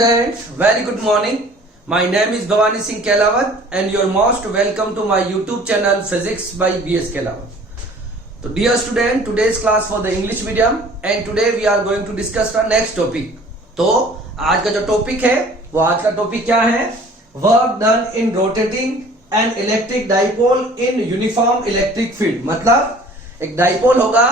students, very good morning. My name is Bhavani Singh Kelawat and you are most welcome to my YouTube channel Physics by BS Kelawat. So dear student, today's class for the English medium and today we are going to discuss the next topic. तो आज का जो topic है वो आज का topic क्या है? Work done in rotating an electric dipole in uniform electric field. मतलब एक डाइपोल होगा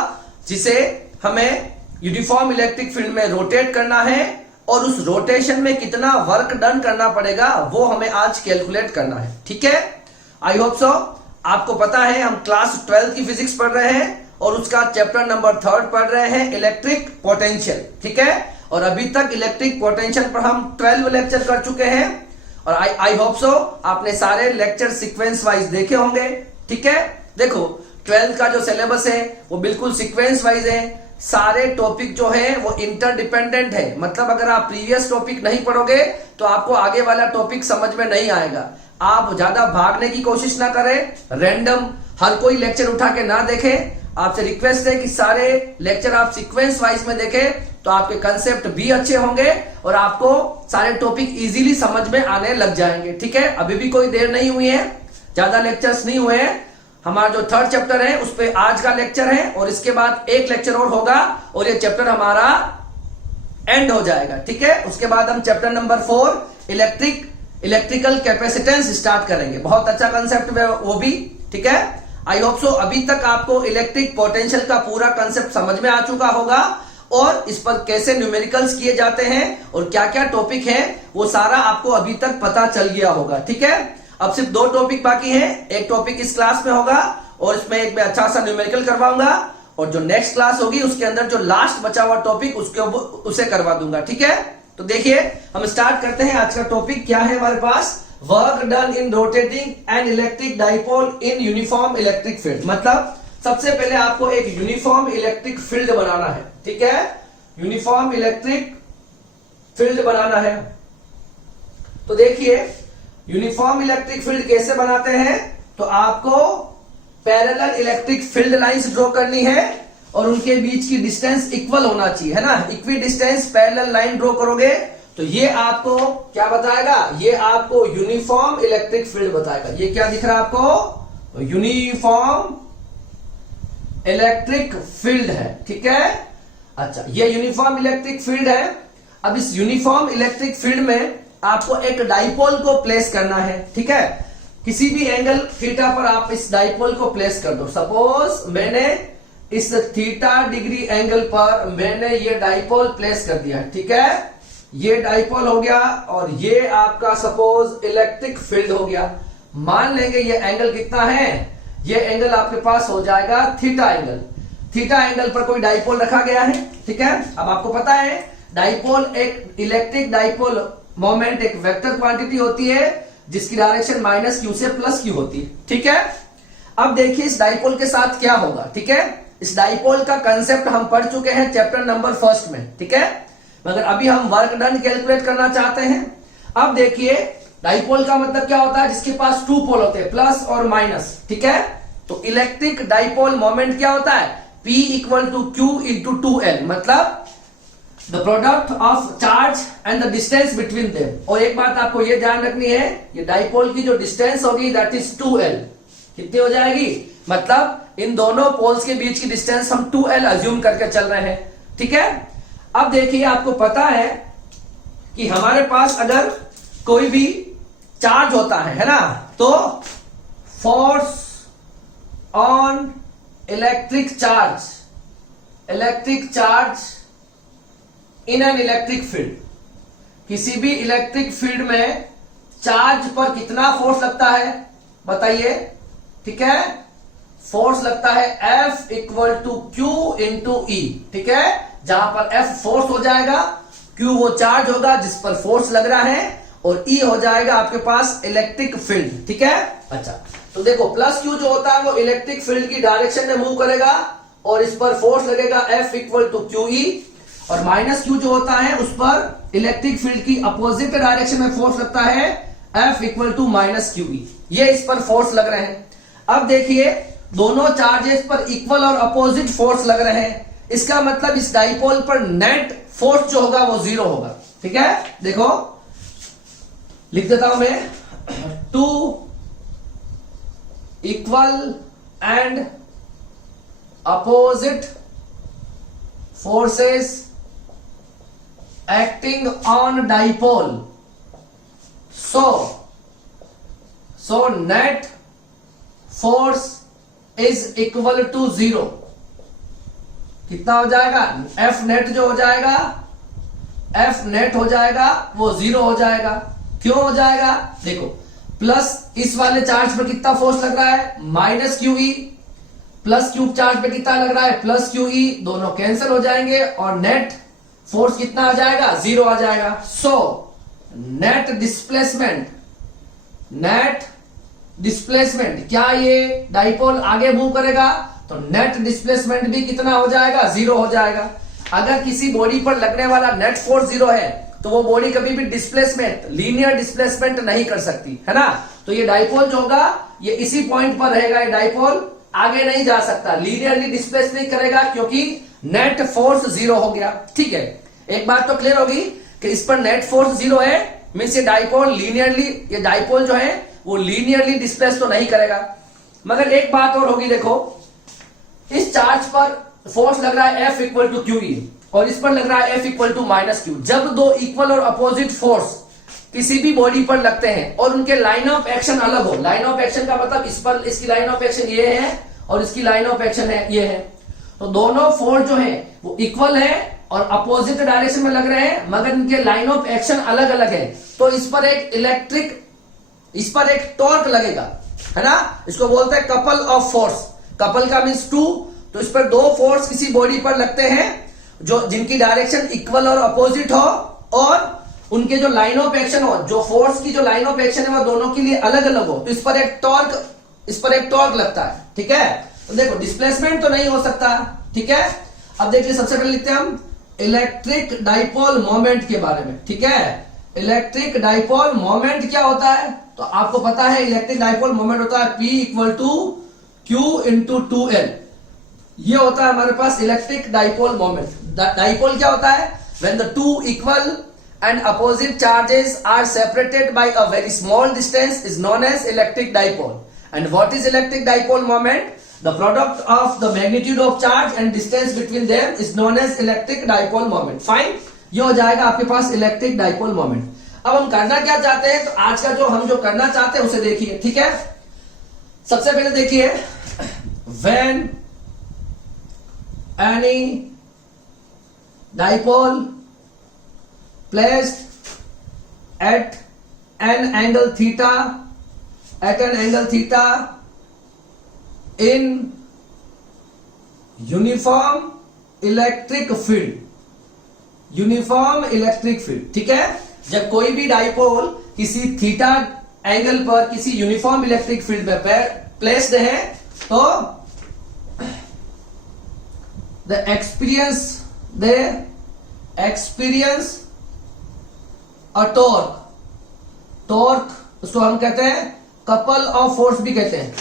जिसे हमें यूनिफॉर्म इलेक्ट्रिक फील्ड में रोटेट करना है और उस रोटेशन में कितना वर्क डन करना पड़ेगा वो हमें आज कैलकुलेट करना है। ठीक है, आई होप सो। आपको पता है हम क्लास 12 की फिजिक्स पढ़ रहे हैं और उसका चैप्टर नंबर 3 पढ़ रहे हैं इलेक्ट्रिक पोटेंशियल। ठीक है, और अभी तक इलेक्ट्रिक पोटेंशियल पर हम 12 लेक्चर कर चुके हैं और आई होप सो आपने सारे लेक्चर सीक्वेंस वाइज देखे होंगे। ठीक है, देखो 12 का जो सिलेबस है वो बिल्कुल सीक्वेंस वाइज है। सारे टॉपिक जो है वो इंटरडिपेंडेंट है। मतलब अगर आप प्रीवियस टॉपिक नहीं पढ़ोगे तो आपको आगे वाला टॉपिक समझ में नहीं आएगा। आप ज्यादा भागने की कोशिश ना करें, रैंडम हर कोई लेक्चर उठा के ना देखें। आपसे रिक्वेस्ट है कि सारे लेक्चर आप सीक्वेंस वाइज में देखें तो आपके कंसेप्ट भी अच्छे होंगे और आपको सारे टॉपिक इजीली समझ में आने लग जाएंगे। ठीक है, अभी भी कोई देर नहीं हुई है, ज्यादा लेक्चर्स नहीं हुए हैं। हमारा जो 3rd चैप्टर है उस पे आज का लेक्चर है और इसके बाद एक लेक्चर और होगा और ये चैप्टर हमारा एंड हो जाएगा। ठीक है, उसके बाद हम chapter number 4 electrical capacitance start करेंगे। बहुत अच्छा कंसेप्ट है वो भी। ठीक है, आई होप सो अभी तक आपको इलेक्ट्रिक पोटेंशियल का पूरा कंसेप्ट समझ में आ चुका होगा और इस पर कैसे न्यूमेरिकल्स किए जाते हैं और क्या क्या टॉपिक है वो सारा आपको अभी तक पता चल गया होगा। ठीक है, अब सिर्फ 2 टॉपिक बाकी हैं। एक टॉपिक इस क्लास में होगा और इसमें एक मैं अच्छा सा न्यूमेरिकल करवाऊंगा और जो नेक्स्ट क्लास होगी उसके अंदर जो लास्ट बचा हुआ टॉपिक उसे करवा दूंगा। ठीक है, तो देखिए हम स्टार्ट करते हैं। आज का टॉपिक क्या है हमारे पास? Work done in rotating an electric dipole in uniform electric field. मतलब सबसे पहले आपको एक यूनिफॉर्म इलेक्ट्रिक फील्ड बनाना है। ठीक है, यूनिफॉर्म इलेक्ट्रिक फील्ड बनाना है। तो देखिए यूनिफॉर्म इलेक्ट्रिक फील्ड कैसे बनाते हैं? तो आपको parallel electric field lines draw करनी है और उनके बीच की डिस्टेंस इक्वल होना चाहिए, है ना। Equi distance parallel line draw करोगे तो ये आपको क्या बताएगा? ये आपको यूनिफॉर्म इलेक्ट्रिक फील्ड बताएगा। ये क्या दिख रहा है आपको? यूनिफॉर्म इलेक्ट्रिक फील्ड है। ठीक है, अच्छा ये यूनिफॉर्म इलेक्ट्रिक फील्ड है। अब इस यूनिफॉर्म इलेक्ट्रिक फील्ड में आपको एक डाइपोल को प्लेस करना है। ठीक है, किसी भी एंगल थीटा पर आप इस डाइपोल को प्लेस कर दो। सपोज मैंने इस थीटा डिग्री एंगल पर मैंने ये डाइपोल प्लेस कर दिया। ठीक है, ये डाइपोल हो गया और ये आपका सपोज इलेक्ट्रिक फील्ड हो गया। मान लेंगे ये एंगल कितना है? ये एंगल आपके पास हो जाएगा थीटा एंगल। थीटा एंगल पर कोई डाइपोल रखा गया है। ठीक है, अब आपको पता है डाइपोल एक इलेक्ट्रिक डाइपोल मोमेंट एक वेक्टर क्वांटिटी होती है जिसकी डायरेक्शन -q से +q होती है। ठीक है, अब देखिए इस डाइपोल के साथ क्या होगा। ठीक है, इस डाइपोल का कंसेप्ट हम पढ़ चुके हैं चैप्टर नंबर 1 में। ठीक है, मगर अभी हम वर्क डन कैलकुलेट करना चाहते हैं। अब देखिए डाइपोल का मतलब क्या होता है? जिसके पास 2 पोल होते हैं, प्लस और माइनस। ठीक है, तो इलेक्ट्रिक डाइपोल मोमेंट क्या होता है? P = Q × 2L। मतलब the product of charge and the distance between them. और एक बात आपको ये ध्यान रखनी है, ये डाइपोल की जो डिस्टेंस होगी दैट इज 2L। कितनी हो जाएगी? मतलब इन दोनों पोल्स के बीच की डिस्टेंस हम 2L अज्यूम करके चल रहे हैं। ठीक है, अब देखिए आपको पता है कि हमारे पास अगर कोई भी चार्ज होता है ना, तो force on electric charge in an electric field. किसी भी इलेक्ट्रिक फील्ड में चार्ज पर कितना फोर्स लगता है बताइए? ठीक है, फोर्स लगता है F = Q × E। ठीक है, जहां पर F फोर्स हो जाएगा, Q वो चार्ज होगा जिस पर फोर्स लग रहा है और E हो जाएगा आपके पास इलेक्ट्रिक फील्ड। ठीक है, अच्छा तो देखो +Q जो होता है वो इलेक्ट्रिक फील्ड की डायरेक्शन में मूव करेगा और इस पर फोर्स लगेगा F = QE और -Q जो होता है उस पर इलेक्ट्रिक फील्ड की अपोजिट डायरेक्शन में फोर्स लगता है F = -QE। ये इस पर फोर्स लग रहे हैं। अब देखिए दोनों चार्जेस पर इक्वल और अपोजिट फोर्स लग रहे हैं। इसका मतलब इस डाइपोल पर नेट फोर्स जो होगा वो 0 होगा। ठीक है, देखो लिख देता हूं मैं, two equal and opposite forces acting on dipole, so net force is equal to 0. कितना हो जाएगा, F net जो हो जाएगा, F net हो जाएगा वो 0 हो जाएगा। क्यों हो जाएगा, देखो प्लस इस वाले चार्ज पर कितना फोर्स लग रहा है, minus QE, plus cube charge पे कितना लग रहा है, प्लस QE, दोनों कैंसिल हो जाएंगे और नेट फोर्स कितना आ जाएगा, 0 आ जाएगा। सो नेट डिस्प्लेसमेंट क्या ये डाइपोल आगे मूव करेगा तो नेट डिस्प्लेसमेंट भी कितना हो जाएगा, 0 हो जाएगा। अगर किसी बॉडी पर लगने वाला नेट फोर्स 0 है तो वो बॉडी कभी भी डिस्प्लेसमेंट, लीनियर डिस्प्लेसमेंट नहीं कर सकती, है ना। तो ये डाइपोल जो होगा ये इसी पॉइंट पर रहेगा, ये डाइपोल आगे नहीं जा सकता, लीनियरली डिस्प्लेस नहीं करेगा क्योंकि नेट फोर्स 0 हो गया। ठीक है, एक बात तो क्लियर होगी कि इस पर नेट फोर्स 0 है, मींस ये डाइपोल लीनियरली, ये डाइपोल जो है वो लीनियरली डिस्प्लेस तो नहीं करेगा। मगर एक बात और होगी, देखो इस चार्ज पर फोर्स लग रहा है F इक्वल टू QE और इस पर लग रहा है F equal to minus Q। जब दो इक्वल और अपोजिट फोर्स किसी भी बॉडी पर लगते हैं और उनके लाइन ऑफ एक्शन अलग हो, लाइन ऑफ एक्शन का मतलब इस पर इसकी लाइन ऑफ एक्शन ये है और इसकी लाइन ऑफ एक्शन है ये है, तो दोनों फोर्स जो है वो इक्वल है और अपोजिट डायरेक्शन में लग रहे हैं मगर इनके लाइन ऑफ एक्शन अलग अलग है, तो इस पर एक टॉर्क लगेगा, है ना। इसको बोलते हैं कपल ऑफ फोर्स। कपल का मीन्स 2, तो इस पर दो फोर्स किसी बॉडी पर लगते हैं जो जिनकी डायरेक्शन इक्वल और अपोजिट हो और उनके जो लाइन ऑफ एक्शन हो, जो फोर्स की जो लाइन ऑफ एक्शन है वो दोनों के लिए अलग अलग हो, तो इस पर एक टॉर्क लगता है। ठीक है, तो देखो डिस्प्लेसमेंट तो नहीं हो सकता। ठीक है, अब देखिए सबसे पहले लिखते हैं हम इलेक्ट्रिक डाइपोल मोमेंट के बारे में। ठीक है, इलेक्ट्रिक डाइपोल मोमेंट क्या होता है, तो आपको पता है इलेक्ट्रिक डाइपोल मोमेंट होता है P equal to Q into 2L। ये होता है हमारे पास इलेक्ट्रिक डाइपोल मोमेंट। डाइपोल क्या होता है, when the two equal and opposite charges are separated by a very small distance is known as electric dipole. And what is electric dipole moment? The product of the magnitude of charge and distance between them is known as electric dipole moment. Fine, ये हो जाएगा आपके पास electric dipole moment. अब हम करना क्या चाहते हैं, तो आज का हम जो करना चाहते हैं उसे देखिए। ठीक है, सबसे पहले देखिए, when any dipole placed at an angle theta in uniform electric field, ठीक है, जब कोई भी डाइपोल किसी थीटा एंगल पर किसी यूनिफॉर्म इलेक्ट्रिक फील्ड पे प्लेस्ड है तो they experience a टॉर्क, उसको हम कहते हैं कपल ऑफ फोर्स भी कहते हैं,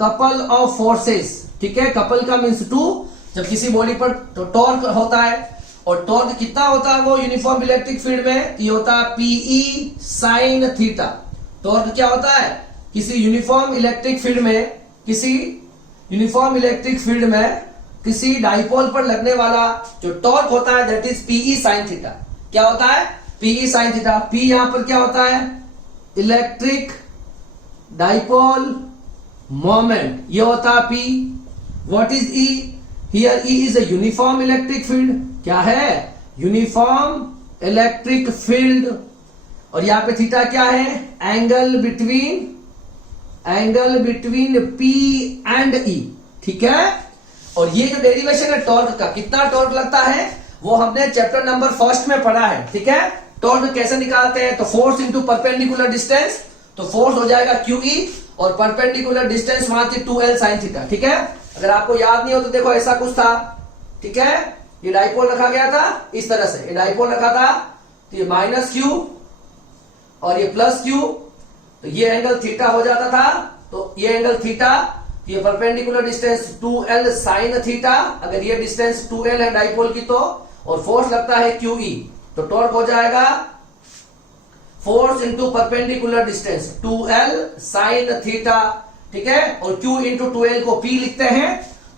कपल ऑफ फोर्सेस। ठीक है, कपल का मीन्स 2, जब किसी बॉडी पर टॉर्क होता है और टॉर्क कितना होता है वो यूनिफॉर्म इलेक्ट्रिक फील्ड में, ये होता है PE साइन थीटा। टॉर्क क्या होता है, किसी यूनिफॉर्म इलेक्ट्रिक फील्ड में किसी डाइपोल पर लगने वाला जो टॉर्क होता है that is PE sine theta. क्या होता है, PE साइन थीटा। P यहां पर क्या होता है, इलेक्ट्रिक डाइपोल मोमेंट, ये होता है P। What is E? Here E is a uniform electric field. क्या है, यूनिफॉर्म इलेक्ट्रिक फील्ड। और यहां पे थीटा क्या है, angle between P and E। ठीक है, और ये जो डेरिवेशन है टॉर्क का, कितना टॉर्क लगता है वो हमने चैप्टर नंबर 1 में पढ़ा है। ठीक है, टॉर्क कैसे निकालते हैं, तो फोर्स इंटू परपेंडिकुलर डिस्टेंस, तो फोर्स हो जाएगा QE और परपेंडिकुलर डिस्टेंस वहां थी 2L साइन थीटा। ठीक है, अगर आपको याद नहीं हो तो देखो ऐसा कुछ था। ठीक है, ये डाइपोल रखा गया था इस तरह से, ये डाइपोल रखा था तो ये माइनस Q और ये प्लस Q, तो ये एंगल थीटा हो जाता था, तो ये एंगल थीटा, ये perpendicular distance 2L sine theta, अगर ये डिस्टेंस 2L है डाइपोल की तो, और फोर्स लगता है QE। तो टॉर्क हो जाएगा force into perpendicular distance 2L sine theta, ठीक है, और Q इंटू 2L को P लिखते हैं,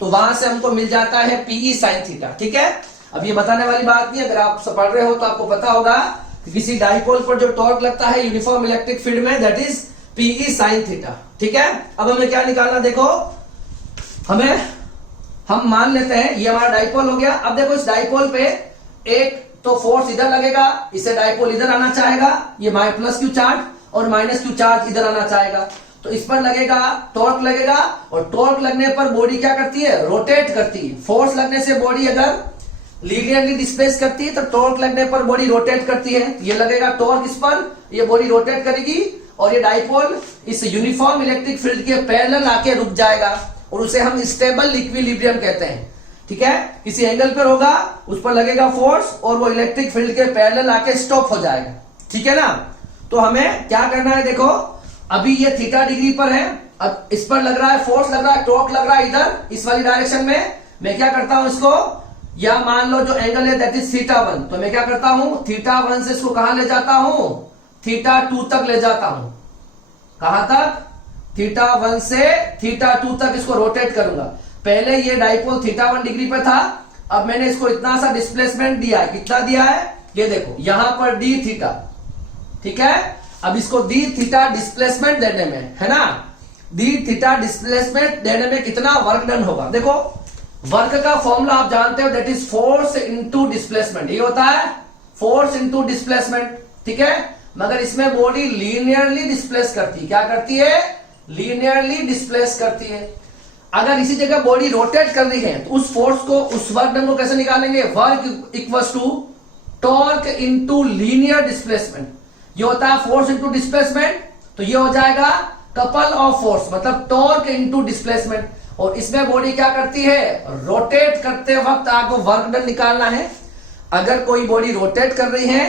तो वहां से हमको मिल जाता है PE साइन थीटा, ठीक है। अब ये बताने वाली बात नहीं, अगर आप पढ़ रहे हो तो आपको पता होगा कि किसी डाइपोल पर जो टॉर्क लगता है यूनिफॉर्म इलेक्ट्रिक फील्ड में, that is PE sine theta, ठीक है। अब हमें क्या निकालना, देखो हम मान लेते हैं ये हमारा डाइपोल हो गया। अब देखो इस डाइपोल पे एक तो फोर्स इधर लगेगा, इससे डाइपोल इधर आना चाहेगा, ये प्लस क्यू चार्ज, और माइनस क्यू चार्ज इधर आना चाहेगा, तो इस पर लगेगा टॉर्क लगेगा, और टॉर्क लगने पर बॉडी क्या करती है, रोटेट करती है। फोर्स लगने से बॉडी अगर लीनियरली डिस्प्लेस करती है, तो टॉर्क लगने पर बॉडी रोटेट करती है। ये लगेगा टॉर्क इस पर, ये बॉडी रोटेट करेगी, और ये डाइपोल इस यूनिफॉर्म इलेक्ट्रिक फील्ड के पैरेलल आके रुक जाएगा, और उसे हम स्टेबल इक्विलिब्रियम कहते हैं, ठीक है। किसी एंगल पर होगा, उस पर लगेगा फोर्स, और वो इलेक्ट्रिक फील्ड के पैरेलल आके स्टॉप हो जाएगा, ठीक है ना। तो हमें क्या करना है, देखो अभी ये थीटा डिग्री पर है, अब इस पर लग रहा है फोर्स, लग रहा है टॉर्क, लग रहा है इधर इस वाली डायरेक्शन में। मैं क्या करता हूं इसको, या मान लो जो एंगल है दैट इज θ1, तो मैं क्या करता हूं, θ1 से इसको कहां ले जाता हूं, θ2 तक ले जाता हूं। कहां तक, θ1 से θ2 तक इसको रोटेट करूंगा। पहले ये डाइपोल θ1 डिग्री पे था, अब मैंने इसको इतना सा डिस्प्लेसमेंट दिया है। कितना दिया है, ये देखो यहां पर d थीटा, ठीक है। अब इसको d थीटा डिस्प्लेसमेंट देने में, है ना, d थीटा डिस्प्लेसमेंट देने में कितना वर्क डन होगा। देखो वर्क का फॉर्मूला आप जानते हो, that is force into displacement. ये होता है फोर्स इनटू डिस्प्लेसमेंट, ठीक है। मगर इसमें बॉडी लीनियरली डिस्प्लेस करती है। क्या करती है, लीनियरली डिस्प्लेस करती है। अगर इसी जगह बॉडी रोटेट कर रही है, तो उस फोर्स को, उस वर्क डन को कैसे निकालेंगे, work equals to torque into linear displacement. ये होता है फोर्स इनटू डिस्प्लेसमेंट, तो ये हो जाएगा कपल ऑफ फोर्स, मतलब टॉर्क इनटू डिस्प्लेसमेंट। और इसमें बॉडी क्या करती है, रोटेट करते वक्त आपको वर्क डन निकालना है। अगर कोई बॉडी रोटेट कर रही है,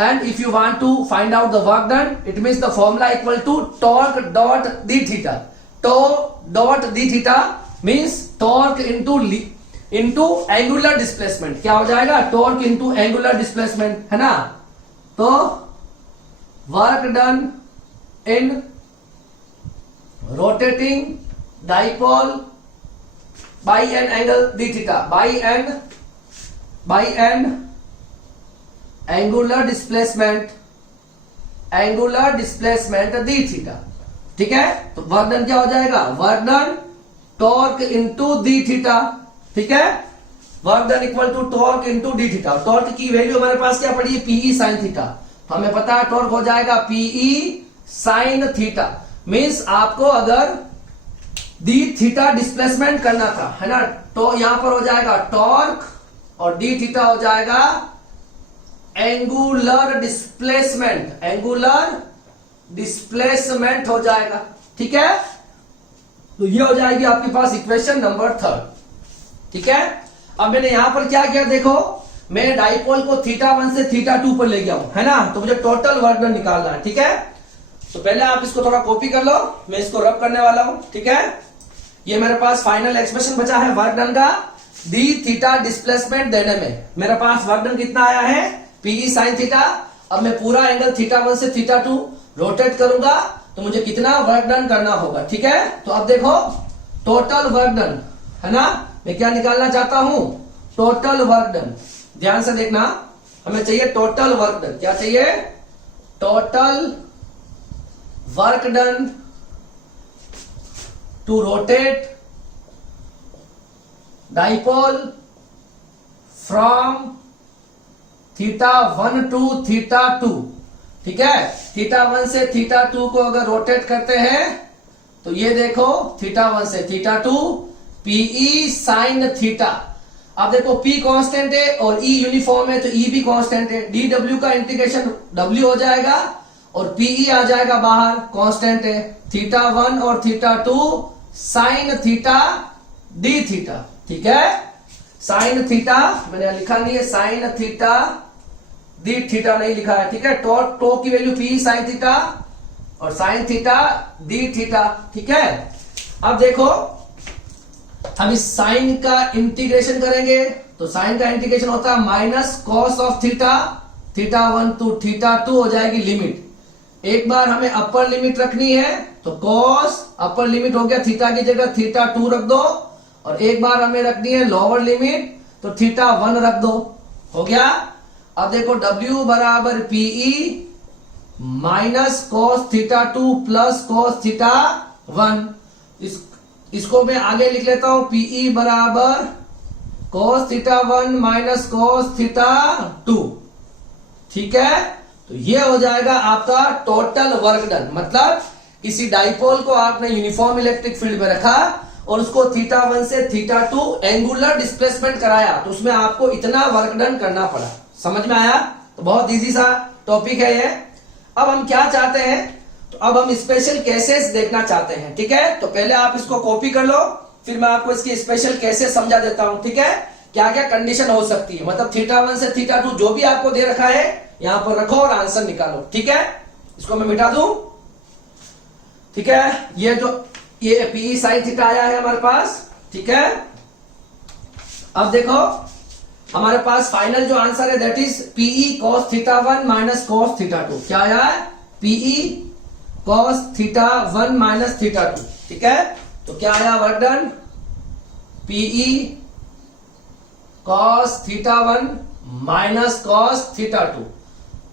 and if you want to find out the work done, it means the formula equal to torque dot d theta. Dot d theta means torque into angular displacement. क्या हो जाएगा, टॉर्क इनटू एंगुलर डिस्प्लेसमेंट, है ना। तो work done in rotating dipole by an angle d theta, by an angular displacement d theta, ठीक है। तो work done क्या हो जाएगा, work done torque into d theta, ठीक है। Work done equal to torque into d theta. Torque की value हमारे पास क्या पड़ी है, PE साइन थीटा। तो हमें पता है टॉर्क हो जाएगा PE साइन थीटा। मींस आपको अगर डी थीटा डिस्प्लेसमेंट करना था, है ना, तो यहां पर हो जाएगा टॉर्क, और डी थीटा हो जाएगा एंगुलर डिस्प्लेसमेंट हो जाएगा, ठीक है। तो ये हो जाएगी आपके पास इक्वेशन नंबर 3, ठीक है। अब मैंने यहां पर क्या किया, देखो मैं डाइपोल को θ1 से θ2 पर ले गया हूं, है ना। तो मुझे टोटल वर्क डन निकालना है, ठीक है। तो पहले आप इसको थोड़ा कॉपी कर लो, मैं इसको रब करने वाला हूं, ठीक है। ये मेरे पास फाइनल एक्सप्रेशन बचा है वर्क डन का, डी थीटा डिस्प्लेसमेंट देने में मेरे पास वर्क डन कितना आया है, PE साइन थीटा। अब मैं पूरा एंगल θ1 से θ2 रोटेट करूंगा, तो मुझे कितना वर्क डन करना होगा, ठीक है। तो अब देखो टोटल वर्क डन, है ना, मैं क्या निकालना चाहता हूं, टोटल वर्क डन। ध्यान से देखना, हमें चाहिए टोटल वर्क डन। क्या चाहिए, total work done to rotate dipole from θ1 to θ2, ठीक है। θ1 से θ2 को अगर रोटेट करते हैं, तो ये देखो θ1 से θ2 PE साइन थीटा। अब देखो P कांस्टेंट है और E यूनिफॉर्म है, तो E भी कांस्टेंट है। dw का इंटीग्रेशन W हो जाएगा, और PE आ जाएगा बाहर, कांस्टेंट है। θ1 और θ2 साइन थीटा डी थीटा, ठीक है। साइन थीटा मैंने लिखा नहीं है, साइन थीटा डी थीटा नहीं लिखा है, ठीक है। टो की वैल्यू PE साइन थीटा और साइन थीटा डी थीटा, ठीक है। अब देखो हम इस साइन का इंटीग्रेशन करेंगे, तो साइन का इंटीग्रेशन होता है minus cos of theta, θ1 to θ2 हो जाएगी लिमिट। एक बार हमें अपर लिमिट रखनी है तो कॉस अपर लिमिट हो गया थीटा की जगह θ2 रख दो, और एक बार हमें रखनी है लोअर लिमिट तो θ1 रख दो। हो गया। अब देखो W बराबर PE minus cos θ2 plus cos θ1। इसको मैं आगे लिख लेता हूं, PE बराबर कॉस θ1 माइनस कॉस θ2। ठीक है, तो ये हो जाएगा आपका टोटल वर्क डन। मतलब किसी डाइपोल को आपने यूनिफॉर्म इलेक्ट्रिक फील्ड में रखा और उसको θ1 से θ2 एंगुलर डिस्प्लेसमेंट कराया, तो उसमें आपको इतना वर्क डन करना पड़ा। समझ में आया? तो बहुत इजी सा टॉपिक है ये। अब हम क्या चाहते हैं, तो अब हम स्पेशल केसेस देखना चाहते हैं। ठीक है, तो पहले आप इसको कॉपी कर लो, फिर मैं आपको इसकी स्पेशल केसेस समझा देता हूं। ठीक है, क्या क्या कंडीशन हो सकती है, मतलब θ1 से θ2 जो भी आपको दे रखा है यहां पर रखो और आंसर निकालो। ठीक है, इसको मैं मिटा दूं। ठीक है, ये PE साइन थीटा आया है हमारे पास। ठीक है, अब देखो हमारे पास फाइनल जो आंसर है that is PE cos θ1 minus cos θ2। क्या आया है? PE cos θ1 minus θ2। ठीक है, तो क्या आया work done? PE cos θ1 minus cos θ2,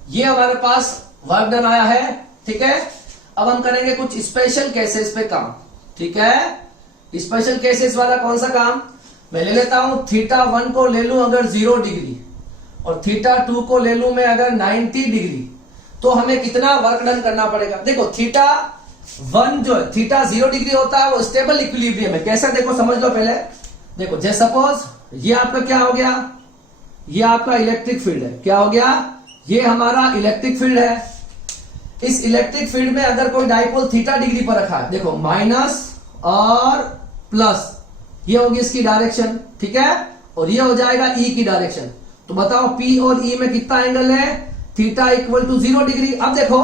ये हमारे पास वर्क डन आया है। ठीक है, अब हम करेंगे कुछ स्पेशल केसेस पे काम। ठीक है, स्पेशल केसेस वाला कौन सा काम? मैं ले लेता हूं θ1 को ले लूं अगर 0 डिग्री और θ2 को ले लूं मैं अगर 90 डिग्री, तो हमें कितना वर्क डन करना पड़ेगा? देखो θ1 जो है θ 0 डिग्री होता है वो स्टेबल इक्विलिब्रियम है। कैसे? देखो समझ लो पहले। देखो जैसे सपोज ये आपका क्या हो गया, ये आपका इलेक्ट्रिक फील्ड है। क्या हो गया? ये हमारा इलेक्ट्रिक फील्ड है। इस इलेक्ट्रिक फील्ड में अगर कोई डाइपोल θ डिग्री पर रखा है, देखो माइनस और प्लस, ये होगी इसकी डायरेक्शन। ठीक है, और ये हो जाएगा E की डायरेक्शन। तो बताओ P और E में कितना एंगल है? θ इक्वल टू 0 डिग्री। अब देखो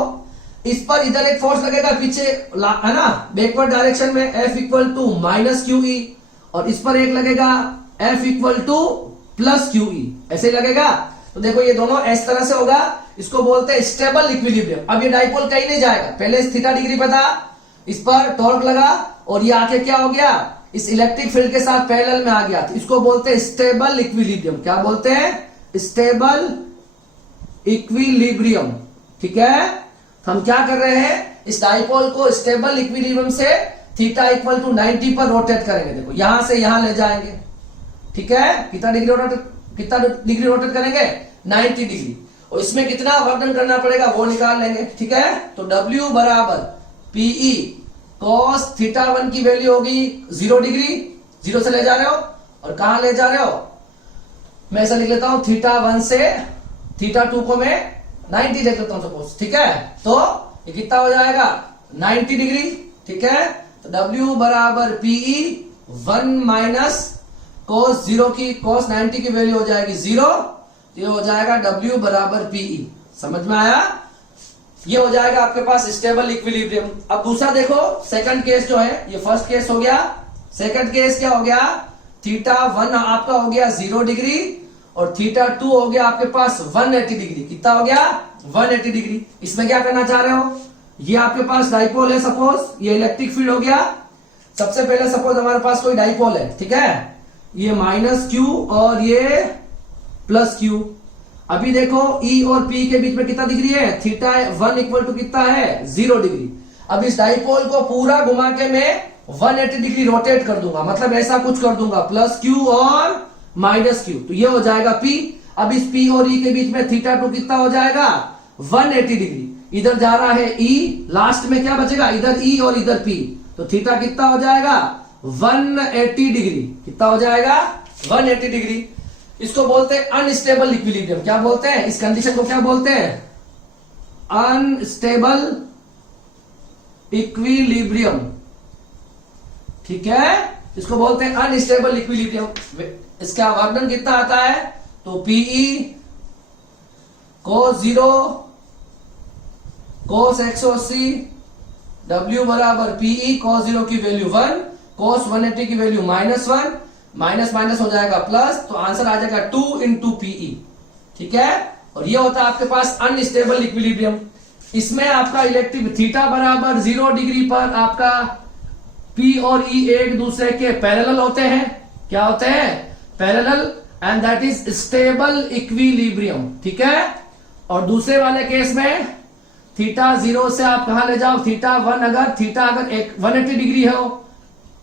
इस पर इधर एक फोर्स लगेगा पीछे, है ना, बैकवर्ड डायरेक्शन में, F equal to minus QE, और इस पर एक लगेगा F equal to plus QE, ऐसे लगेगा। तो देखो ये दोनों इस तरह से होगा, इसको बोलते हैं स्टेबल इक्विलिब्रियम। अब ये डाइपोल कहीं नहीं जाएगा, पहले इस θ डिग्री पर था, इस पर टॉर्क लगा और ये आके क्या हो गया, इस इलेक्ट्रिक फील्ड के साथ पैरेलल में आ गया। तो इसको बोलते हैं स्टेबल इक्विलिब्रियम। क्या बोलते हैं? Stable equilibrium. ठीक है, तो हम क्या कर रहे हैं, इस डाइपोल को स्टेबल इक्विलिब्रियम से θ इक्वल टू 90 पर रोटेट करेंगे। देखो यहां से यहां ले जाएंगे। ठीक है, कितना डिग्री रोटेट करेंगे? 90 डिग्री। और इसमें कितना वर्क डन करना पड़ेगा वो निकाल लेंगे। ठीक है, तो W बराबर PE cos θ1 की वैल्यू होगी 0 डिग्री, 0 से ले जा रहे हो, और कहां ले जा रहे हो, मैं ऐसा लिख लेता हूं θ1 से θ2 को मैं 90 देख लेता हूं सपोज। ठीक है, तो ये कितना हो जाएगा? 90 डिग्री। ठीक है, तो W बराबर PE 1 माइनस cos 0 की cos 90 की वैल्यू हो जाएगी 0, ये हो जाएगा W बराबर PE। समझ में आया? ये हो जाएगा आपके पास स्टेबल इक्विलिब्रियम। अब दूसरा देखो, सेकंड केस जो है, ये फर्स्ट केस हो गया, सेकंड केस क्या हो गया, θ1 आपका हो गया 0 डिग्री और θ2 हो गया आपके पास 180 डिग्री। कितना हो गया? 180 डिग्री। इसमें क्या करना चाह रहे हो, ये आपके पास डाइपोल है, सपोज ये इलेक्ट्रिक फील्ड हो गया। सबसे पहले सपोज हमारे पास कोई डाइपोल है। ठीक है, ये माइनस Q और ये प्लस Q। अभी देखो E और P के बीच में कितना डिग्री है, θ1 इक्वल टू कितना है, 0 डिग्री। अब इस डाइपोल को पूरा घुमा के मैं 180 डिग्री रोटेट कर दूंगा, मतलब ऐसा कुछ कर दूंगा, प्लस Q और माइनस Q, तो ये हो जाएगा P। अब इस P और E के बीच में θ2 कितना हो जाएगा, 180 डिग्री। इधर जा रहा है E, लास्ट में क्या बचेगा, इधर E और इधर P, तो थीटा कितना हो जाएगा, 180 डिग्री। कितना हो जाएगा, 180 डिग्री। इसको बोलते हैं अनस्टेबल इक्विलिब्रियम। क्या बोलते हैं इस कंडीशन को, क्या बोलते हैं, अनस्टेबल इक्विलिब्रियम। ठीक है, इसको बोलते हैं अनस्टेबल इक्विलिब्रियम। इसका वर्णन कितना आता है, तो PE cos 0 cos 180, W बराबर PE cos 0 की वैल्यू 1, cos 180 की वैल्यू -1, माइनस माइनस हो जाएगा प्लस, तो आंसर आ जाएगा 2 इंटू PE। ठीक है, और ये होता है आपके पास अनस्टेबल इक्विलिब्रियम। इसमें आपका इलेक्ट्रिक थीटा बराबर 0 डिग्री पर आपका P और E एक दूसरे के पैरेलल होते हैं। क्या होते हैं? Parallel, and that is stable equilibrium. ठीक है। और दूसरे वाले केस में थीटा 0 से आप कहां ले जाओ, थीटा 1, अगर थीटा अगर 180 डिग्री हो,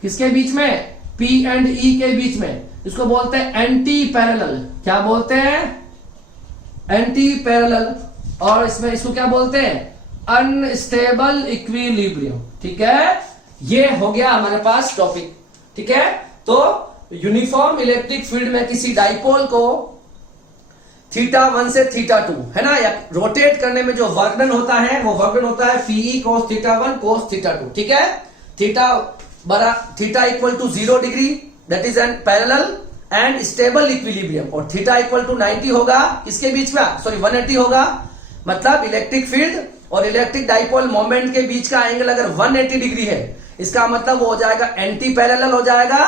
किसके बीच में? P एंड E के बीच में, इसको बोलते हैं एंटी पैरेलल। क्या बोलते हैं? Anti parallel. और इसमें इसको क्या बोलते हैं? Unstable equilibrium. ठीक है, ये हो गया हमारे पास टॉपिक। ठीक है, तो यूनिफॉर्म इलेक्ट्रिक फील्ड में किसी डाइपोल को थीटा 1 से थीटा 2 है ना, या रोटेट करने में जो वर्क डन होता है वो वर्क डन होता है Pe cos theta 1 cos theta 2। ठीक है, theta equal to 0 degree, that is an parallel and stable equilibrium, और थीटा इक्वल टू 90 होगा, इसके बीच में 180 होगा। मतलब इलेक्ट्रिक फील्ड और इलेक्ट्रिक डाइपोल मोमेंट के बीच का एंगल अगर 180 डिग्री है, इसका मतलब वो हो जाएगा एंटी पैरेलल हो जाएगा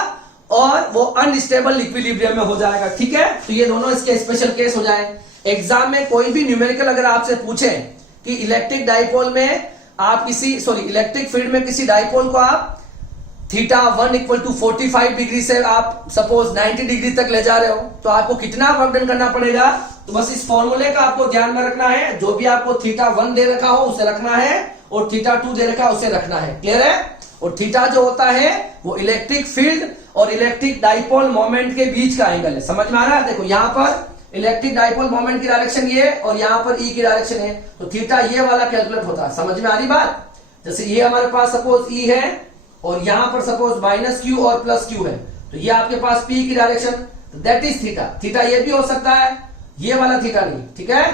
और वो अनस्टेबल इक्विलिब्रियम में हो जाएगा। ठीक है, तो ये दोनों इसके स्पेशल केस हो जाए। एग्जाम में कोई भी न्यूमेरिकल अगर आपसे पूछे कि इलेक्ट्रिक डाइपोल में आप इलेक्ट्रिक फील्ड में किसी डाइपोल को आप थीटा 1 इक्वल टू 45 डिग्री से आप सपोज 90 डिग्री तक ले जा रहे हो, तो आपको कितना वर्क डन करना पड़ेगा? तो बस इस फॉर्मूले का आपको ध्यान में रखना है। जो भी आपको थीटा 1 दे रखा हो उसे रखना है, और थीटा 2 दे रखा है उसे रखना है। क्लियर है? और थीटा जो होता है वो इलेक्ट्रिक फील्ड और इलेक्ट्रिक डाइपोल मोमेंट के बीच का एंगल है। समझ में आ रहा है? देखो यहाँ पर इलेक्ट्रिक डाइपोल मोमेंट की डायरेक्शन ये और यहाँ पर E की डायरेक्शन है, तो थीटा ये वाला कैलकुलेट होता है। समझ में आ रही बात? जैसे ये हमारे पास सपोज E है और यहां पर सपोज -q और +q है, तो ये आपके पास P की डायरेक्शन, तो दैट इज थीटा। थीटा ये भी हो सकता है, ये वाला थीटा नहीं। ठीक है,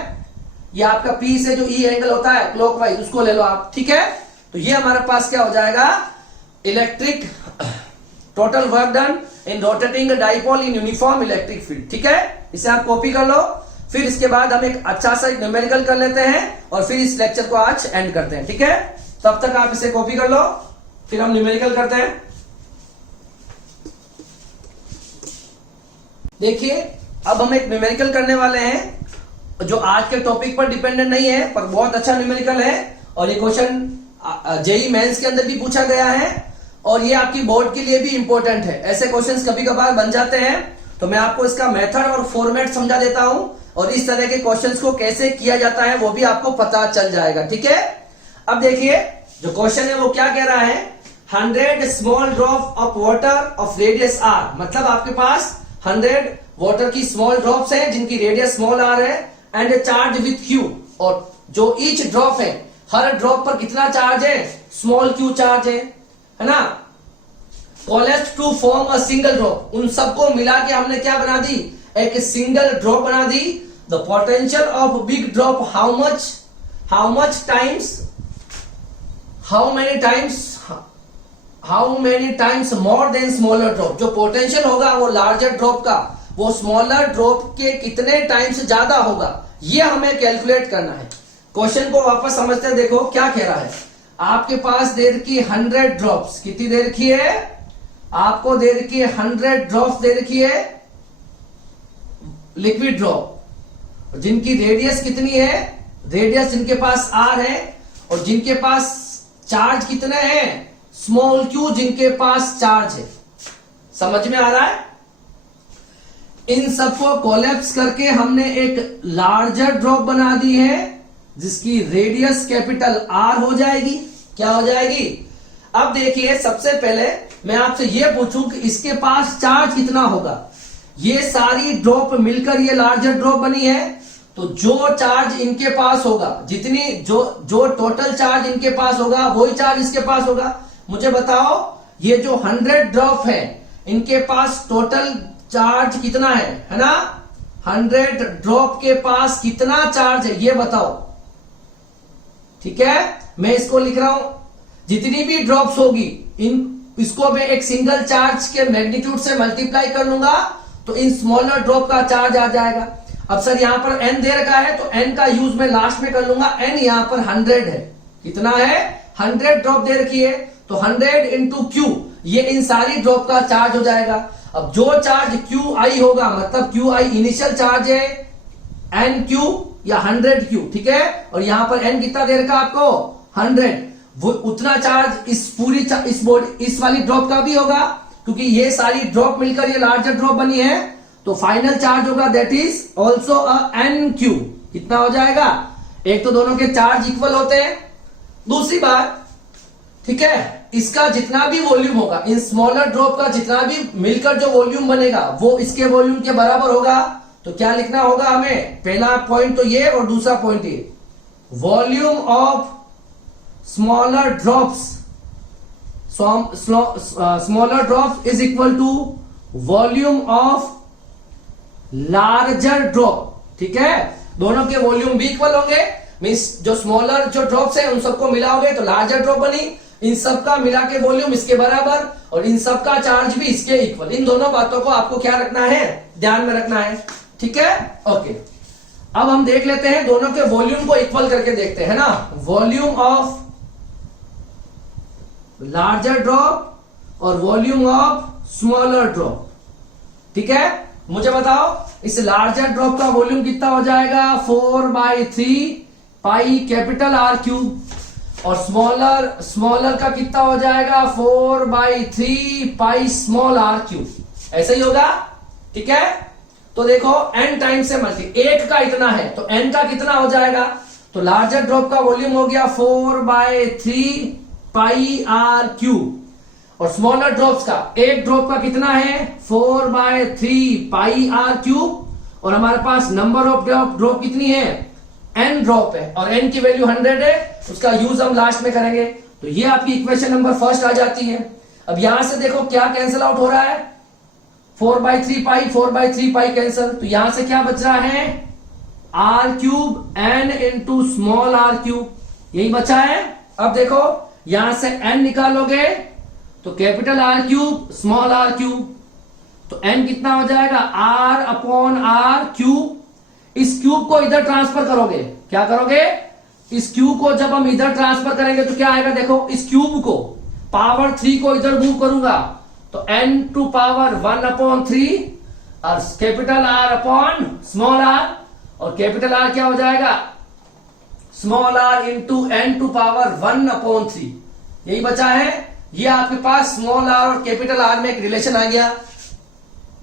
ये आपका P से जो E एंगल होता है क्लॉकवाइज, उसको ले लो आप। ठीक है, तो ये हमारे पास क्या हो जाएगा? Electric total work done in rotating dipole in uniform electric field. ठीक है, इसे आप कॉपी कर लो। फिर इसके बाद हम एक अच्छा सा न्यूमेरिकल कर लेते हैं और फिर इस लेक्चर को आज एंड करते हैं। ठीक है, तब तक आप इसे कॉपी कर लो, फिर हम न्यूमेरिकल करते हैं। देखिए, अब हम एक न्यूमेरिकल करने वाले हैं जो आज के टॉपिक पर डिपेंडेंट नहीं है, पर बहुत अच्छा न्यूमेरिकल है, और ये क्वेश्चन जेई मेंस के अंदर भी पूछा गया है और ये आपकी बोर्ड के लिए भी इंपॉर्टेंट है। ऐसे क्वेश्चंस कभी कभार बन जाते हैं, तो मैं आपको इसका मेथड और फॉर्मेट समझा देता हूं, और इस तरह के क्वेश्चंस को कैसे किया जाता है वो भी आपको पता चल जाएगा। ठीक है, अब देखिए जो क्वेश्चन है वो क्या कह रहा है? 100 small drop of water of radius R, मतलब आपके पास 100 वाटर की स्मॉल ड्रॉप्स हैं जिनकी रेडियस स्मॉल आर है, and a charge with Q, और जो ईच ड्रॉप है, हर ड्रॉप पर कितना चार्ज है? स्मॉल क्यू चार्ज है ना। Coalesced to form a single drop, उन सबको मिला के हमने क्या बना दी? एक सिंगल ड्रॉप बना दी। The potential of big drop how many times more than smaller drop, जो पोटेंशियल होगा वो लार्जर ड्रॉप का वो स्मॉलर ड्रॉप के कितने टाइम्स ज्यादा होगा, ये हमें कैलकुलेट करना है। क्वेश्चन को वापस समझते हैं। देखो क्या कह रहा है, आपके पास दे रखी 100 ड्रॉप्स, कितनी दे रखी है? आपको दे रखी है 100 ड्रॉप्स दे रखी है लिक्विड ड्रॉप, जिनकी रेडियस कितनी है? रेडियस जिनके पास आर है, और जिनके पास चार्ज कितने हैं? स्मॉल क्यू जिनके पास चार्ज है। समझ में आ रहा है? इन सबको कोलैप्स करके हमने एक लार्जर ड्रॉप बना दी है जिसकी रेडियस कैपिटल आर हो जाएगी। क्या हो जाएगी? अब देखिए, सबसे पहले मैं आपसे यह पूछूं कि इसके पास चार्ज कितना होगा। ये सारी ड्रॉप मिलकर ये लार्जर ड्रॉप बनी है, तो जो चार्ज इनके पास होगा, जितनी जो टोटल चार्ज इनके पास होगा वही चार्ज इसके पास होगा। मुझे बताओ, ये जो 100 ड्रॉप है इनके पास टोटल चार्ज कितना है ना? 100 ड्रॉप के पास कितना चार्ज है ये बताओ। ठीक है, मैं इसको लिख रहा हूं, जितनी भी ड्रॉप्स होगी इसको मैं एक सिंगल चार्ज के मैग्नीट्यूड से मल्टीप्लाई कर लूंगा, तो इन स्मॉलर ड्रॉप का चार्ज आ जाएगा। अब सर यहां पर n दे रखा है, तो n का यूज मैं लास्ट में कर लूंगा। n यहां पर 100 है, कितना है? 100 ड्रॉप दे रखी है, तो 100 इंटू क्यू, ये इन सारी ड्रॉप का चार्ज हो जाएगा। अब जो चार्ज क्यू आई होगा, मतलब क्यू आई इनिशियल चार्ज है, एन क्यू या 100 क्यू, ठीक है। और यहां पर n कितना दे रखा आपको 100, वो उतना चार्ज इस पूरी इस वाली ड्रॉप का भी होगा, क्योंकि ये सारी ड्रॉप मिलकर ये लार्जर ड्रॉप बनी है। तो फाइनल चार्ज होगा that is also an Q. कितना हो जाएगा, एक तो दोनों के चार्ज इक्वल होते हैं, दूसरी बात, ठीक है, इसका जितना भी वॉल्यूम होगा, इन स्मॉलर ड्रॉप का जितना भी मिलकर जो वॉल्यूम बनेगा वो इसके वॉल्यूम के बराबर होगा। तो क्या लिखना होगा हमें, पहला पॉइंट तो ये और दूसरा पॉइंट ये, volume of smaller drops is equal to volume of larger drop, ठीक है। दोनों के वॉल्यूम भी इक्वल होंगे, मींस जो स्मॉलर जो ड्रॉप्स है उन सबको मिलाओगे तो लार्जर ड्रॉप बनी, इन सबका मिला के वॉल्यूम इसके बराबर और इन सबका चार्ज भी इसके इक्वल। इन दोनों बातों को आपको क्या रखना है, ध्यान में रखना है, ठीक है। ओके, अब हम देख लेते हैं दोनों के वॉल्यूम को इक्वल करके देखते हैं ना। वॉल्यूम ऑफ लार्जर ड्रॉप और वॉल्यूम ऑफ स्मॉलर ड्रॉप, ठीक है। मुझे बताओ इस लार्जर ड्रॉप का वॉल्यूम कितना हो जाएगा, 4/3 पाई कैपिटल आर क्यूब, और स्मॉलर का कितना हो जाएगा 4/3 पाई स्मॉल आर क्यूब। ऐसा ही होगा, ठीक है। तो देखो n टाइम से मल्टी, एक का इतना है तो n का कितना हो जाएगा, तो लार्जर ड्रॉप का वॉल्यूम हो गया 4/3 पाई आर क्यूब, और स्मॉलर ड्रॉप्स का, एक ड्रॉप का कितना है 4/3 पाई आर क्यूब, और हमारे पास नंबर ऑफ ड्रॉप कितनी है, n ड्रॉप है, और n की वैल्यू 100 है, उसका यूज हम लास्ट में करेंगे। तो ये आपकी इक्वेशन नंबर फर्स्ट आ जाती है। अब यहां से देखो क्या कैंसिल आउट हो रहा है, 4/3 पाई कैंसिल, तो यहां से क्या बच रहा है, R cube n into small R cube, यही बचा है। अब देखो यहां से n निकालोगे तो capital R cube small R cube, तो n कितना हो जाएगा r/r क्यूब। इस क्यूब को इधर ट्रांसफर करोगे, क्या करोगे, इस क्यूब को जब हम इधर ट्रांसफर करेंगे तो क्या आएगा, देखो इस क्यूब को पावर 3 को इधर मूव करूंगा तो n टू पावर 1/3 और capital R upon small r, और कैपिटल R क्या हो जाएगा, small r into n to power 1/3, यही बचा है। ये आपके पास स्मॉल r और कैपिटल R में एक रिलेशन आ गया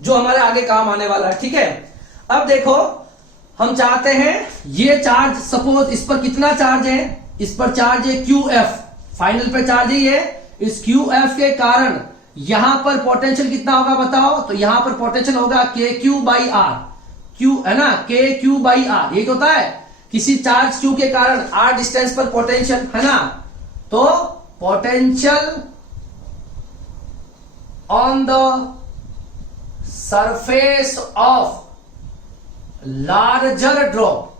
जो हमारे आगे काम आने वाला है, ठीक है। अब देखो हम चाहते हैं ये चार्ज, सपोज इस पर कितना चार्ज है, इस पर चार्ज है QF, फाइनल पे चार्ज है ये, इस QF के कारण यहां पर पोटेंशियल कितना होगा बताओ, तो यहां पर पोटेंशियल होगा KQ/R, Q है ना, KQ/R, ये होता है किसी चार्ज Q के कारण R डिस्टेंस पर पोटेंशियल, है ना। तो potential on the surface of larger drop,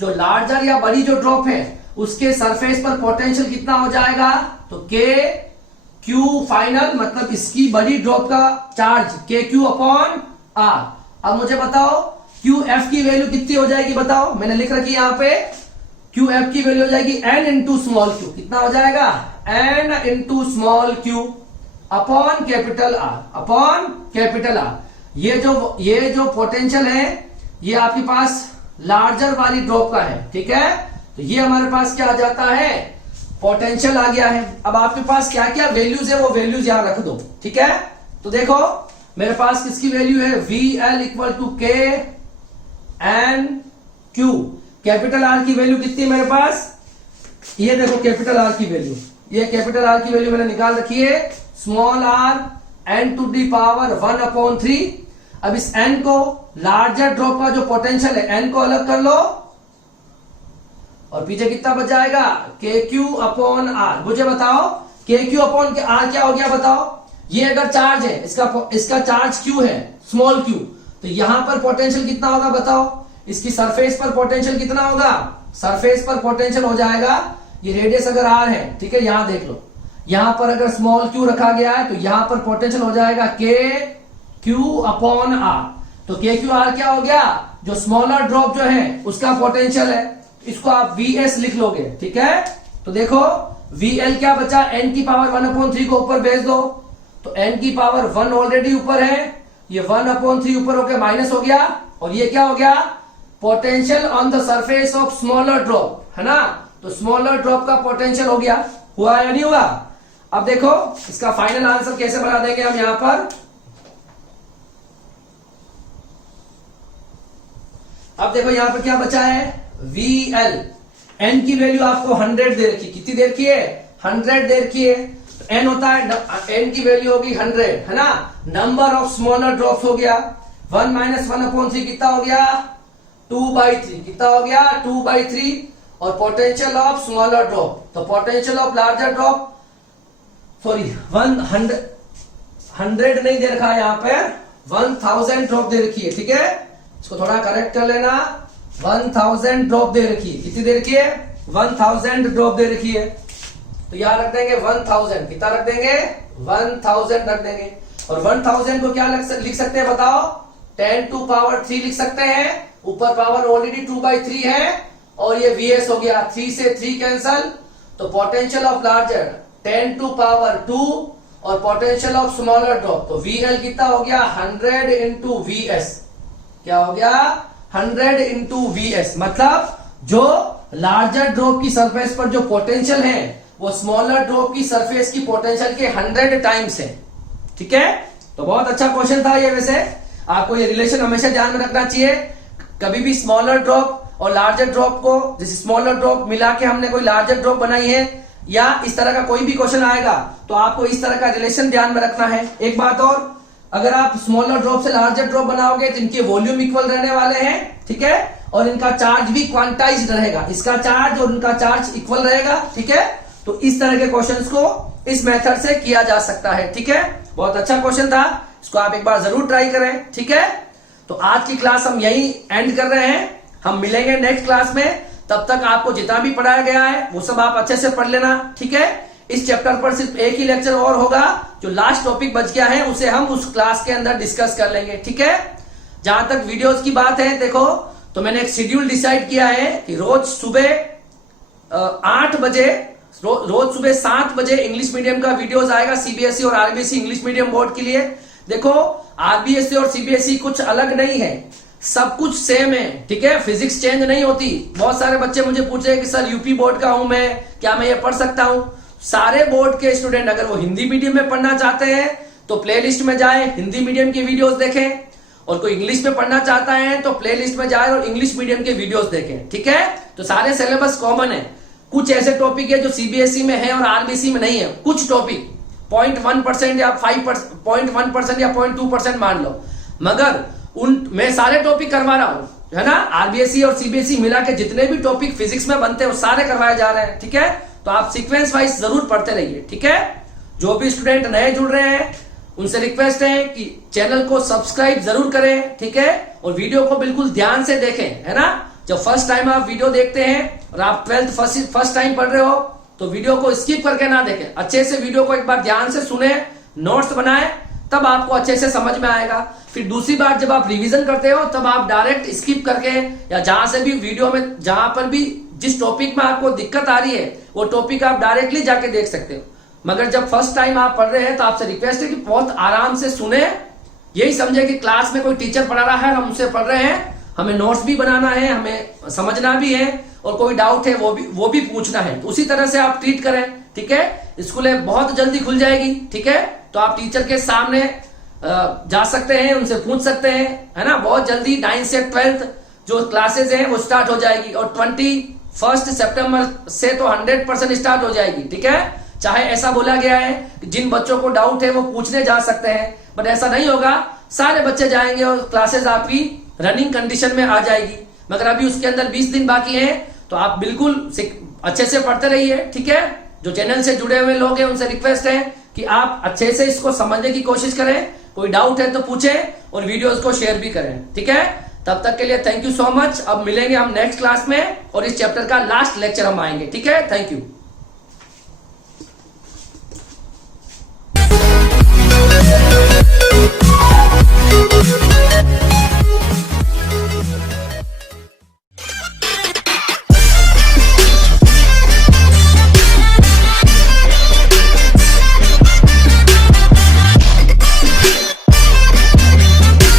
जो लार्जर या बड़ी जो ड्रॉप है उसके सरफेस पर पोटेंशियल कितना हो जाएगा, तो KQ फाइनल, मतलब इसकी बड़ी ड्रॉप का चार्ज KQ/R। अब मुझे बताओ QF की वैल्यू कितनी हो जाएगी बताओ, मैंने लिख रखी है यहां पे, QF की वैल्यू हो जाएगी n इंटू स्मॉल क्यू, कितना हो जाएगा n into small Q upon capital R। ये जो पोटेंशियल है ये आपके पास लार्जर वाली ड्रॉप का है, ठीक है। तो ये हमारे पास क्या आ जाता है, पोटेंशियल आ गया है। अब आपके पास क्या क्या वैल्यूज है वो वैल्यूज यहां रख दो, ठीक है। तो देखो मेरे पास किसकी वैल्यू है, VL equal to K N Q, capital R की वैल्यू कितनी है मेरे पास, ये देखो कैपिटल R की वैल्यू, ये कैपिटल R की वैल्यू मैंने निकाल रखी है, small r n to the power 1/3। अब इस n को, लार्जर ड्रॉप का जो पोटेंशियल है n को अलग कर लो और पीछे कितना बच जाएगा KQ/R। मुझे बताओ KQ/R क्या हो गया बताओ, ये अगर चार्ज है, इसका चार्ज Q है, स्मॉल q, तो यहां पर पोटेंशियल कितना होगा बताओ, इसकी सरफेस पर पोटेंशियल कितना होगा, सरफेस पर पोटेंशियल हो जाएगा, ये रेडियस अगर R है, ठीक है, यहां देख लो, यहां पर अगर स्मॉल q रखा गया है तो यहां पर पोटेंशियल हो जाएगा KQ/R। तो KQ/R क्या हो गया, जो स्मॉलर ड्रॉप जो है उसका पोटेंशियल है, इसको आप VS लिख लोगे, ठीक है। तो देखो VL क्या बचा, n की पावर 1/3 को ऊपर भेज दो, तो n की पावर 1 ऑलरेडी ऊपर है, ये 1/3 ऊपर होकर माइनस हो गया, और ये क्या हो गया potential on the surface of smaller drop, है ना। तो स्मॉलर ड्रॉप का पोटेंशियल हो गया, हुआ या नहीं हुआ। अब देखो इसका फाइनल आंसर कैसे बना देंगे हम यहां पर। अब देखो यहां पर क्या बचा है, VL, n की वैल्यू आपको 100 दे रखी, कितनी दे रखी है, 100 दे रखी है। तो n होता है, n की वैल्यू होगी 100, है ना। नंबर ऑफ स्मॉलर ड्रॉप्स हो गया 1 - 1/3, कितना हो गया 2/3, कितना हो गया 2/3। और पोटेंशियल ऑफ स्मॉलर ड्रॉप, तो potential of larger drop, sorry 100 नहीं दे रखा है यहाँ पे, 1000 ड्रॉप दे रखी है, ठीक है। इसको थोड़ा करेक्ट कर लेना, 1000 ड्रॉप दे रखी है, कितनी दे रखी है 1000 ड्रॉप दे रखी है। तो यहां रख देंगे 1000, कितना रख देंगे 1000 रख देंगे। और 1000 को क्या लिख सकते हैं बताओ, 10⁻³ लिख सकते हैं। ऊपर पावर ऑलरेडी 2/3 है और ये VS हो गया, 3 से 3 कैंसल। तो पोटेंशियल ऑफ लार्जर 10⁻² और पोटेंशियल ऑफ स्मॉलर ड्रॉप, तो VL कितना हो गया 100 × VS, क्या हो गया 100 × VS। मतलब जो लार्जर ड्रॉप की सरफेस पर जो पोटेंशियल है वो स्मॉलर ड्रॉप की सरफेस की पोटेंशियल के 100 टाइम्स है, ठीक है। तो बहुत अच्छा क्वेश्चन था ये। वैसे आपको ये रिलेशन हमेशा ध्यान में रखना चाहिए, कभी भी स्मॉलर ड्रॉप और लार्जर ड्रॉप को, जैसे स्मॉलर ड्रॉप मिला के हमने कोई लार्जर ड्रॉप बनाई है या इस तरह का कोई भी क्वेश्चन आएगा तो आपको इस तरह का रिलेशन ध्यान में रखना है। एक बात और, अगर आप स्मॉलर ड्रॉप से लार्जर ड्रॉप बनाओगे तो इनके वॉल्यूम इक्वल रहने वाले हैं, ठीक है। और इनका चार्ज भी क्वांटाइज्ड रहेगा, इसका चार्ज और इनका चार्ज इक्वल रहेगा, ठीक है। तो इस तरह के क्वेश्चंस को इस मेथड से किया जा सकता है, ठीक है। बहुत अच्छा क्वेश्चन था, इसको आप एक बार जरूर ट्राई करें, ठीक है। तो आज की क्लास हम यही एंड कर रहे हैं, हम मिलेंगे नेक्स्ट क्लास में। तब तक आपको जितना भी पढ़ाया गया है वो सब आप अच्छे से पढ़ लेना, ठीक है। इस चैप्टर पर सिर्फ एक ही लेक्चर और होगा, जो लास्ट टॉपिक बच गया है उसे हम उस क्लास के अंदर डिस्कस कर लेंगे, ठीक है। जहां तक वीडियोस की बात है, देखो तो मैंने एक शेड्यूल डिसाइड किया है कि रोज सुबह 8 बजे, रोज सुबह 7 बजे इंग्लिश मीडियम का वीडियोस आएगा, CBSE और RBSE इंग्लिश मीडियम बोर्ड के लिए। देखो RBSE और CBSE कुछ अलग नहीं है, सब कुछ सेम है, ठीक है। फिजिक्स चेंज नहीं होती। बहुत सारे बच्चे मुझे पूछे कि सर यूपी बोर्ड का हूं मैं, क्या मैं ये पढ़ सकता हूं। सारे बोर्ड के स्टूडेंट अगर वो हिंदी मीडियम में पढ़ना चाहते हैं तो प्लेलिस्ट में जाए, हिंदी मीडियम की वीडियोस देखें, और कोई इंग्लिश में पढ़ना चाहता है तो प्लेलिस्ट में जाए और इंग्लिश मीडियम के वीडियोस देखें, ठीक है। तो सारे सिलेबस कॉमन है। कुछ ऐसे टॉपिक है जो CBSE में है और RBSE में नहीं है, कुछ टॉपिक 0.1% या 0.1% या 0.2% मान लो, मगर मैं सारे टॉपिक करवा रहा हूं, है ना। RBSE और CBSE मिला के जितने भी टॉपिक फिजिक्स में बनते हैं वो सारे करवाए जा रहे हैं, ठीक है। तो आप सीक्वेंस वाइज जरूर पढ़ते रहिए, ठीक है। जो भी स्टूडेंट नए जुड़ रहे हैं उनसे रिक्वेस्ट है कि चैनल को सब्सक्राइब जरूर करें, ठीक है। और वीडियो को बिल्कुल ध्यान से देखें, है ना। जब फर्स्ट टाइम आप वीडियो देखते हैं और आप 12th फर्स्ट टाइम पढ़ रहे हो तो वीडियो को स्किप करके ना देखें, अच्छे से वीडियो को एक बार ध्यान से सुने, नोट्स बनाए, तब आपको अच्छे से समझ में आएगा। फिर दूसरी बार जब आप रिवीजन करते हो तब आप डायरेक्ट स्किप करके या जहां से भी वीडियो में, जहां पर भी जिस टॉपिक में आपको दिक्कत आ रही है वो टॉपिक आप डायरेक्टली जाके देख सकते हो। मगर जब फर्स्ट टाइम आप पढ़ रहे हैं तो आपसे रिक्वेस्ट है कि बहुत आराम से सुने, यही समझे कि क्लास में कोई टीचर पढ़ा रहा है, हम उससे पढ़ रहे हैं, हमें नोट्स भी बनाना है, हमें समझना भी है, और कोई डाउट है वो भी पूछना है। तो उसी तरह से आप ट्रीट करें, ठीक है। स्कूलें बहुत जल्दी खुल जाएगी, ठीक है। तो आप टीचर के सामने जा सकते हैं, उनसे पूछ सकते हैं, है ना। बहुत जल्दी 9 से 12th जो क्लासेस हैं वो स्टार्ट हो जाएगी, और 21 सितंबर से तो 100% स्टार्ट हो जाएगी, ठीक है। चाहे ऐसा बोला गया है कि जिन बच्चों को डाउट है वो पूछने जा सकते हैं, बट ऐसा नहीं होगा, सारे बच्चे जाएंगे और क्लासेस आपकी रनिंग कंडीशन में आ जाएगी। मगर अभी उसके अंदर 20 दिन बाकी हैं, तो आप बिल्कुल अच्छे से पढ़ते रहिए, ठीक है। जो चैनल से जुड़े हुए लोग हैं उनसे रिक्वेस्ट है कि आप अच्छे से इसको समझने की कोशिश करें, कोई डाउट है तो पूछें और वीडियोस को शेयर भी करें, ठीक है। तब तक के लिए थैंक यू सो मच। अब मिलेंगे हम नेक्स्ट क्लास में और इस चैप्टर का लास्ट लेक्चर हम आएंगे, ठीक है। Thank you.